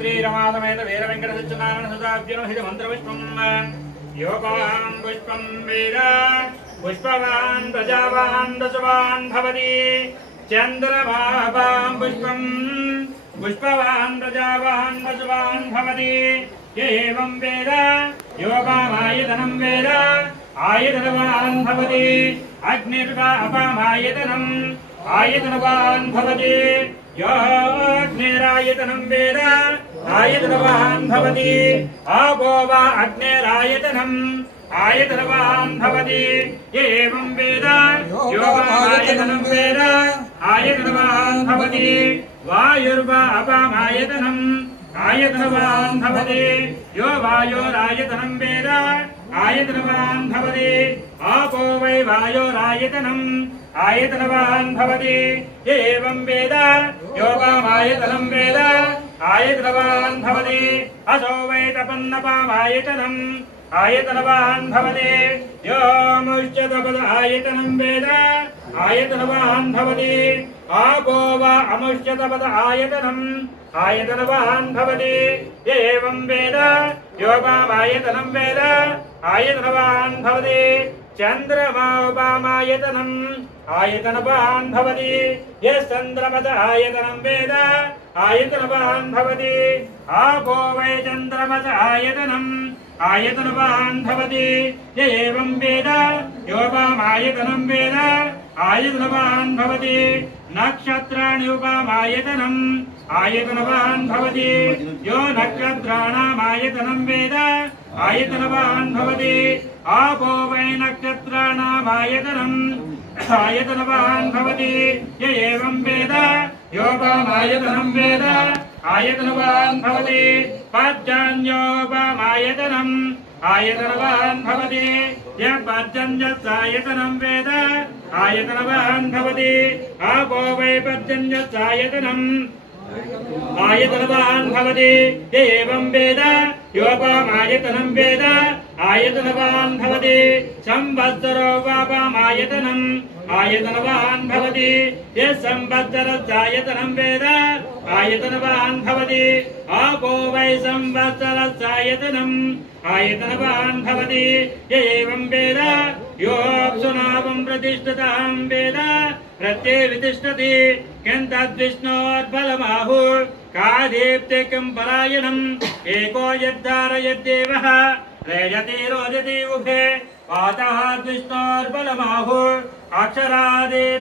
श्रीरमासमेत वीर वेंकट सत्यनारायण सदाब्जनो हित मंत्रपुष्पं योगां पुष्पं वेद पुष्पवान् प्रजावान् दशवान् भवति चन्द्रभावां पुष्पं पुष्पवान् प्रजावान् दशवान् भवति एवं वेद योगामायतनं वेद आयतनवान् भवति अग्निर्वापामायतनम् आयतनवान् भवति योऽग्निरायतनं वेद आयतनवान् भवति आपो वा अग्निरायतनम् आयतनवान् भवति एवं वेद योगामायतनं वेद आयतनवान् भवति वायुर्वा अपामायतनम् आयतनवान् भवति यो वायोरायतनं वेद आयतनवान् भवति आपो वै वायोरायतनम् आयतनवान् भवति एवं वेद योगामायतनं वेद आयतनवान् भवति असो वै तपन्नपामायतनम् आयतनवान् भवति योमुष्यतपद आयतनं वेद आयतनवान् भवति आपो वा अमुष्यतपद आयतनम् आयतनवान् भवति एवं वेद योगामायतनं वेद आयतनवान् भवति चन्द्रमापामायतनम् आयतनवान् भवति यश्चन्द्रमस आयतनं वेद आयतनवान् भवति आपो वै चन्द्रमस आयतनम् आयतनवान् भवति एवं वेद योगामायतनं वेद आयतनवान् भवति नक्षत्राणि उपामायतनम् आयतनवान् भवति यो नक्षत्राणामायतनं वेद आयतनवान् भवति आपो वै नक्षत्राणामायतनम् आयतनवान् भवति एवं वेद योगामायतनं वेद आयतनवान् भवति पर्जन्योपामायतनम् आयतनवान् भवति यः पर्जन्यस्यायतनं वेद आयतनवान् भवति आपो वै पर्जन्यस्यायतनम् आयतनवान् भवति एवं वेद योपामायतनं वेद आयतनवान् भवति संवत्सरो वापामायतनम् आयतनवान् भवति यः संवत्सरस्यायतनं वेद आयतनवान् भवति आपो वै संवत्सरस्यायतनम् आयतनवान् भवति एवं वेद योऽप्सुनावं प्रतिष्ठतां वेद प्रत्यये वितिष्ठति किं तद्विष्णोर्बलमाहु कादीप्ते किं परायणम् एको यद्धारयद्देवः रेजति रोजति उभे पातः विष्णोर्बलमाहु अक्षरादि